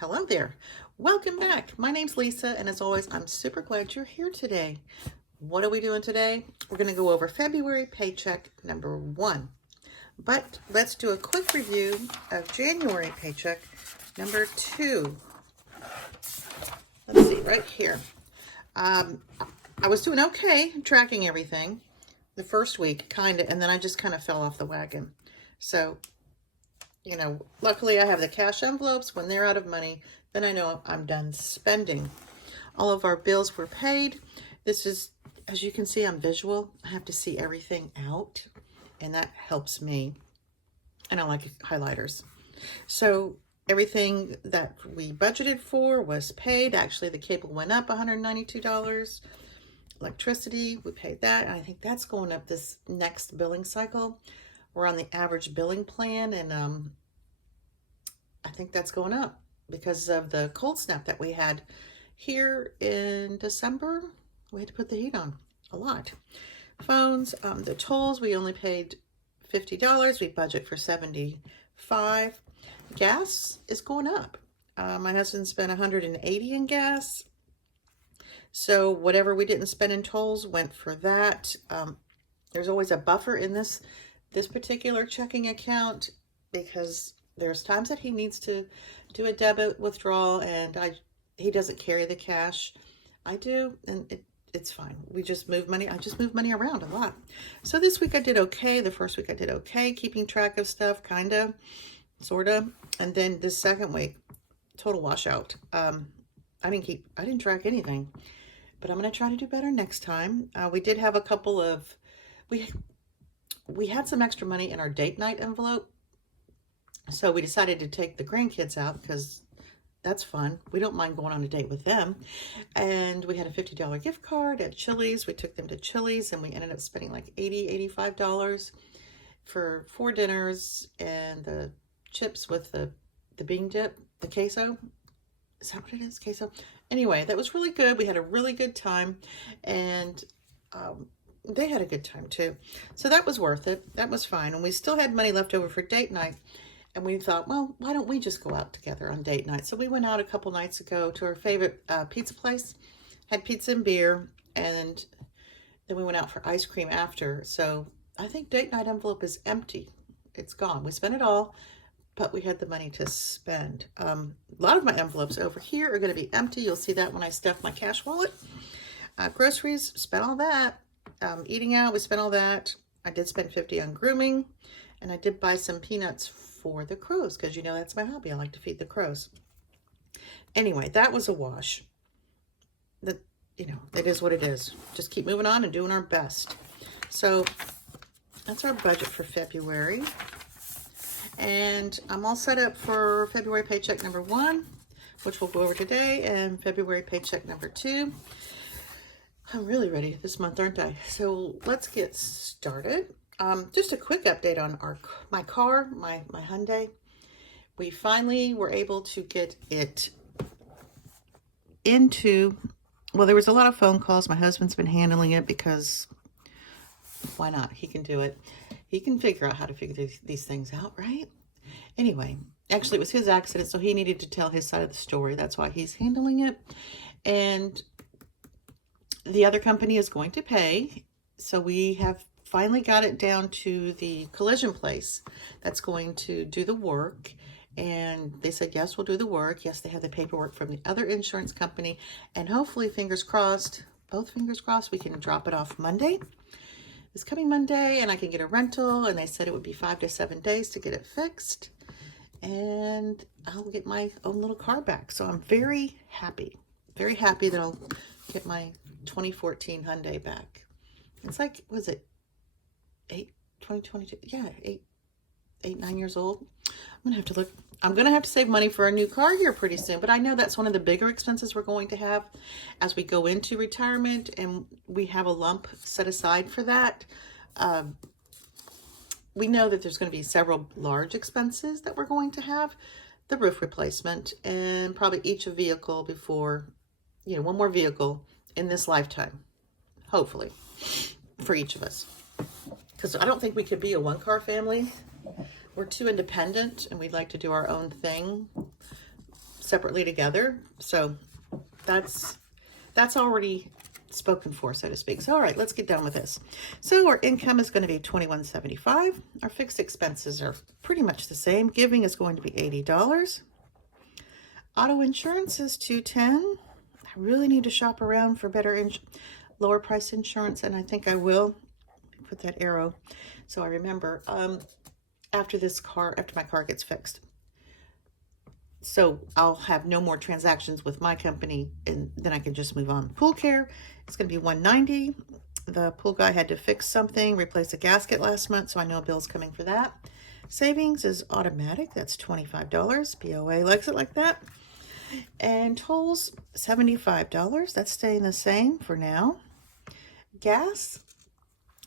Hello there. Welcome back. My name's Lisa, and as always, I'm super glad you're here today. What are we doing today? We're going to go over February paycheck number 1. But let's do a quick review of January paycheck number 2. Let's see, right here. I was doing okay tracking everything the first week, kind of, and then I just kind of fell off the wagon. So, luckily I have the cash envelopes. When they're out of money, then I know I'm done spending. All of our bills were paid. This is, as you can see, I'm visual. I have to see everything out, and that helps me. And I like highlighters. So everything that we budgeted for was paid. Actually, the cable went up $192. Electricity, we paid that. And I think that's going up this next billing cycle. We're on the average billing plan, and I think that's going up because of the cold snap that we had here in December. We had to put the heat on a lot. Phones, the tolls, we only paid $50. We budget for $75. Gas is going up. My husband spent $180 in gas. So whatever we didn't spend in tolls went for that. There's always a buffer in this particular checking account because there's times that he needs to do a debit withdrawal, and he doesn't carry the cash. I do, and it's fine. We just move money. I just move money around a lot. So this week I did okay. The first week I did okay, keeping track of stuff, kind of, sort of. And then this second week, total washout. I didn't track anything, but I'm going to try to do better next time. We did have a couple of, we had some extra money in our date night envelope. So we decided to take the grandkids out because that's fun. We don't mind going on a date with them. And we had a $50 gift card at Chili's. We took them to Chili's, and we ended up spending like $80, $85 for 4 dinners and the chips with the bean dip, the queso. Is that what it is? Queso? Anyway, that was really good. We had a really good time, and they had a good time too. So that was worth it. That was fine. And we still had money left over for date night. And we thought, well, why don't we just go out together on date night? So we went out a couple nights ago to our favorite pizza place, had pizza and beer, and then we went out for ice cream after. So I think date night envelope is empty. It's gone. We spent it all, but we had the money to spend. A lot of my envelopes over here are going to be empty. You'll see that when I stuff my cash wallet. Groceries, spent all that. Eating out, we spent all that. I did spend $50 on grooming, and I did buy some peanuts for the crows because that's my hobby. I like to feed the crows. Anyway, that was a wash. That it is what it is. Just keep moving on and doing our best. So that's our budget for February. And I'm all set up for February paycheck number 1, which we'll go over today, and February paycheck number 2. I'm really ready this month, aren't I? So let's get started. Just a quick update on my car, my Hyundai. We finally were able to get it into, well, there was a lot of phone calls. My husband's been handling it because why not? He can do it. He can figure out how to figure these things out, right? Anyway, actually it was his accident, so he needed to tell his side of the story. That's why he's handling it. And the other company is going to pay. So we have finally got it down to the collision place that's going to do the work. And they said, yes, we'll do the work. Yes, they have the paperwork from the other insurance company. And hopefully, fingers crossed, both fingers crossed, we can drop it off Monday. This coming Monday, and I can get a rental. And they said it would be 5 to 7 days to get it fixed. And I'll get my own little car back. So I'm very happy that I'll get my 2014 Hyundai back. It's like, was it 2022? Yeah, 9 years old. I'm gonna have to look. I'm gonna have to save money for a new car here pretty soon, but I know that's one of the bigger expenses we're going to have as we go into retirement, and we have a lump set aside for that. We know that there's going to be several large expenses that we're going to have. The roof replacement, and probably each a vehicle before, one more vehicle in this lifetime, hopefully, for each of us. Because I don't think we could be a one-car family. We're too independent, and we'd like to do our own thing separately together. So that's already spoken for, so to speak. So all right, let's get done with this. So our income is going to be $21.75. Our fixed expenses are pretty much the same. Giving is going to be $80. Auto insurance is $210. I really need to shop around for better lower price insurance, and I think I will. Put that arrow so I remember after my car gets fixed. So I'll have no more transactions with my company, and then I can just move on. Pool care, it's going to be $190. The pool guy had to fix something, replace a gasket last month, so I know a bill's coming for that. Savings is automatic. That's $25. BOA likes it like that. And tolls, $75. That's staying the same for now. Gas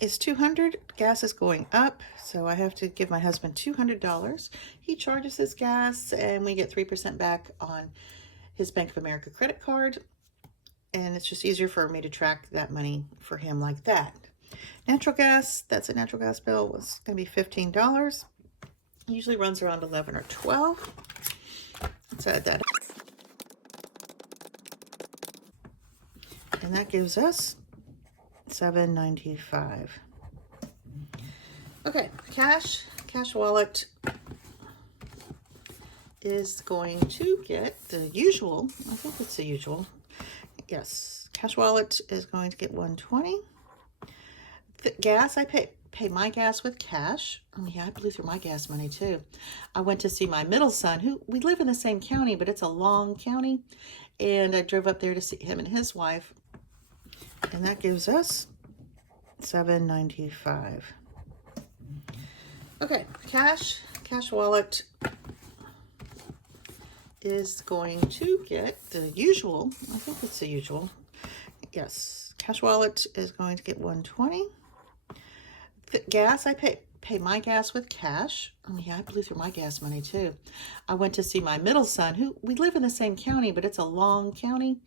is $200. Gas is going up, so I have to give my husband $200. He charges his gas, and we get 3% back on his Bank of America credit card, and it's just easier for me to track that money for him like that. Natural gas, that's a natural gas bill, was going to be $15. Usually runs around 11 or 12. Let's add that up. And that gives us $7.95. Okay, cash wallet is going to get the usual. I think it's the usual. Yes, cash wallet is going to get $120. The gas, I pay my gas with cash. Oh yeah, I blew through my gas money too. I went to see my middle son, who we live in the same county, but it's a long county, and I drove up there to see him and his wife. And that gives us $7.95. Okay, cash wallet is going to get the usual. I think it's the usual. Yes, cash wallet is going to get $120. The gas, I pay my gas with cash. Oh yeah, I blew through my gas money too. I went to see my middle son, who we live in the same county, but it's a long county,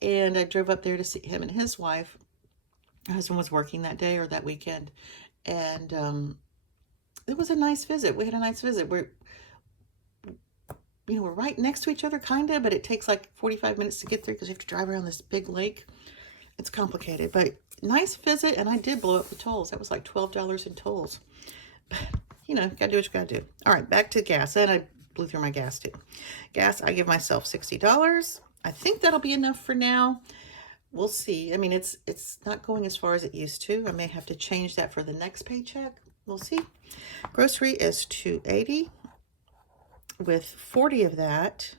and I drove up there to see him and his wife. My husband was working that day or that weekend, and it was a nice visit. We had a nice visit. We're right next to each other, kind of, but it takes like 45 minutes to get there because you have to drive around this big lake. It's complicated, but nice visit, and I did blow up the tolls. That was like $12 in tolls. Gotta do what you gotta do. All right, back to gas, and I blew through my gas too. Gas, I give myself $60. I think that'll be enough for now. We'll see. I mean, it's not going as far as it used to. I may have to change that for the next paycheck. We'll see. Grocery is $280. With 40 of that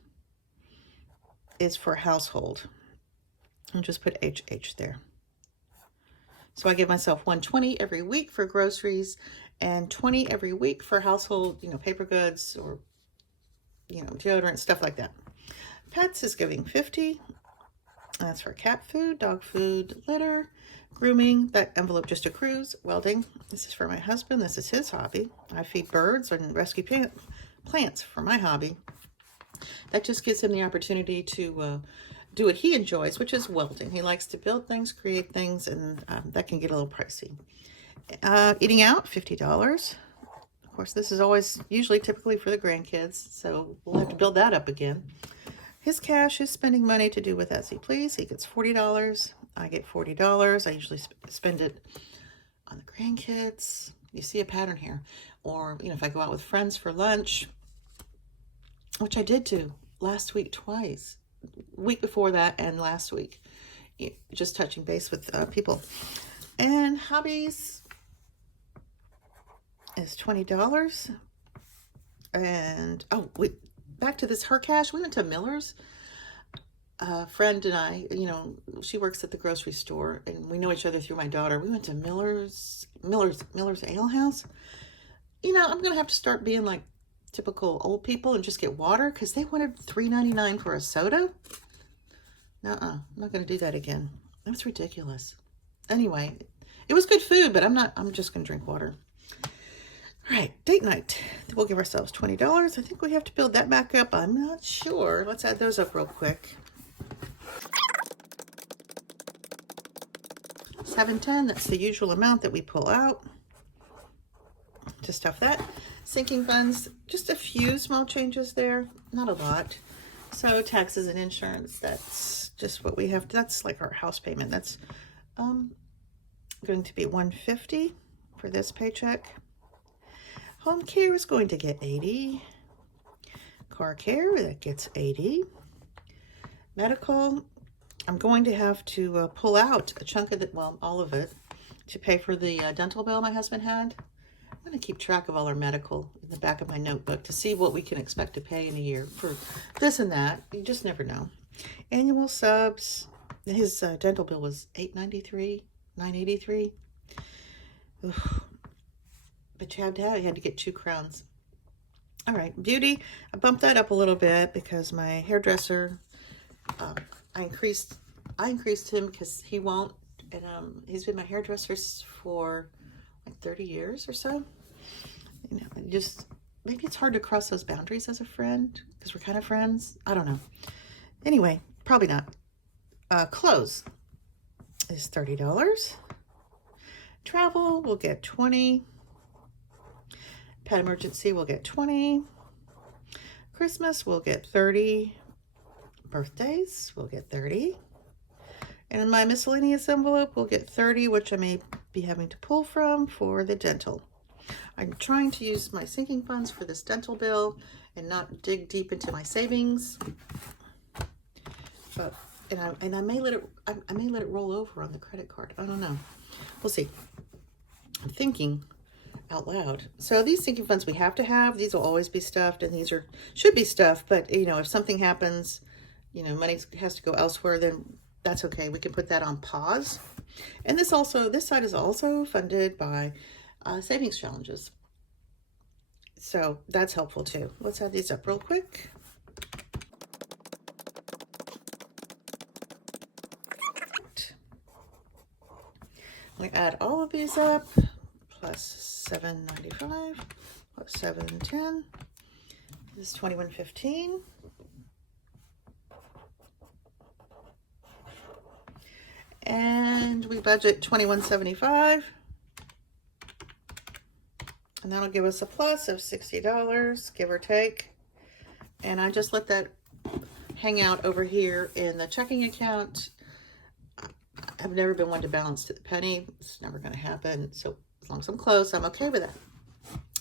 is for household. I'll just put HH there. So I give myself $120 every week for groceries and $20 every week for household, paper goods or, deodorant, stuff like that. Pets is giving $50. That's for cat food, dog food, litter, grooming. That envelope just accrues. Welding. This is for my husband. This is his hobby. I feed birds and rescue plants for my hobby. That just gives him the opportunity to do what he enjoys, which is welding. He likes to build things, create things, and that can get a little pricey. Eating out, $50. Of course, this is typically for the grandkids, so we'll have to build that up again. His cash is spending money to do with as he please. He gets $40. I get $40. I usually spend it on the grandkids. You see a pattern here. Or, if I go out with friends for lunch, which I did do last week twice. Week before that and last week. Just touching base with people. And hobbies is $20. And, back to her cash. We went to Miller's. A friend and I, she works at the grocery store, and we know each other through my daughter. We went to Miller's Ale House. I'm going to have to start being like typical old people and just get water because they wanted $3.99 for a soda. I'm not going to do that again. That was ridiculous. Anyway, it was good food, but I'm just going to drink water. All right, date night. We'll give ourselves $20. I think we have to build that back up. I'm not sure. Let's add those up real quick. $7.10, that's the usual amount that we pull out to stuff that. Sinking funds, just a few small changes there, not a lot. So taxes and insurance, that's just what we have. That's like our house payment. That's going to be $150 for this paycheck. Home care is going to get $80. Car care, that gets $80. Medical, I'm going to have to pull out a chunk of it, well, all of it, to pay for the dental bill my husband had. I'm going to keep track of all our medical in the back of my notebook to see what we can expect to pay in a year for this and that. You just never know. Annual subs, his dental bill was $893, $983. Oof. But you had to get 2 crowns. All right, beauty, I bumped that up a little bit because my hairdresser, I increased him because he won't, and he's been my hairdresser for like 30 years or so. You know, just maybe it's hard to cross those boundaries as a friend because we're kind of friends. I don't know. Anyway, probably not. Clothes is $30. Travel will get $20. Pet emergency will get $20. Christmas will get $30. Birthdays will get $30. And in my miscellaneous envelope will get $30, which I may be having to pull from for the dental. I'm trying to use my sinking funds for this dental bill and not dig deep into my savings. But I may let it roll over on the credit card. I don't know. We'll see. I'm thinking out loud. So these sinking funds we have to have. These will always be stuffed, and these should be stuffed. But you know, if something happens, you know, money has to go elsewhere, then that's okay. We can put that on pause. And this side is also funded by savings challenges. So that's helpful too. Let's add these up real quick. We add all of these up, plus $7.95, plus $7.10. This is $21.15. And we budget $21.75. And that'll give us a plus of $60, give or take. And I just let that hang out over here in the checking account. I've never been one to balance to the penny. It's never going to happen. So as long as I'm close, I'm okay with that.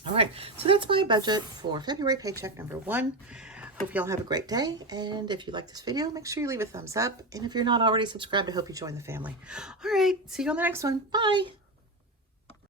All right. So that's my budget for February paycheck number 1. Hope y'all have a great day. And if you like this video, make sure you leave a thumbs up. And if you're not already subscribed, I hope you join the family. All right. See you on the next one. Bye.